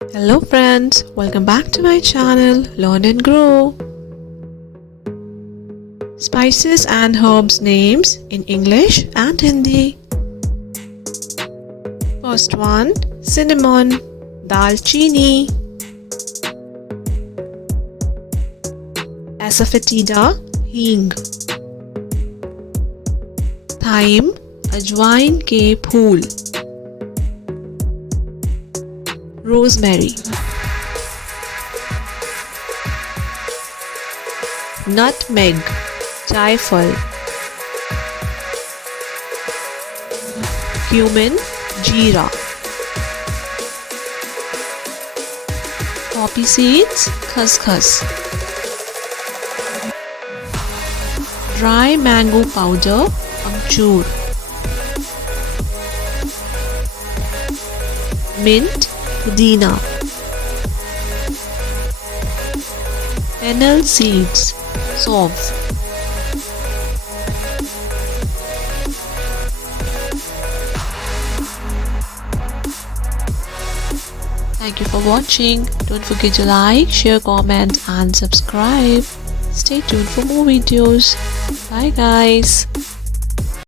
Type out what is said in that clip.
Hello friends, welcome back to my channel Learn and Grow. Spices and herbs names in English and Hindi. First one, cinnamon, dalchini, asafoetida, हींग, thyme, अजवाइन के फूल, rosemary, nutmeg, जायफल, cumin, जीरा, poppy seeds, खसखस, dry mango powder, अमचूर, mint, पुदीना, fennel seeds, सौंफ, Thank you for watching. Don't forget to like, share, comment and subscribe. Stay tuned for more videos. Bye guys.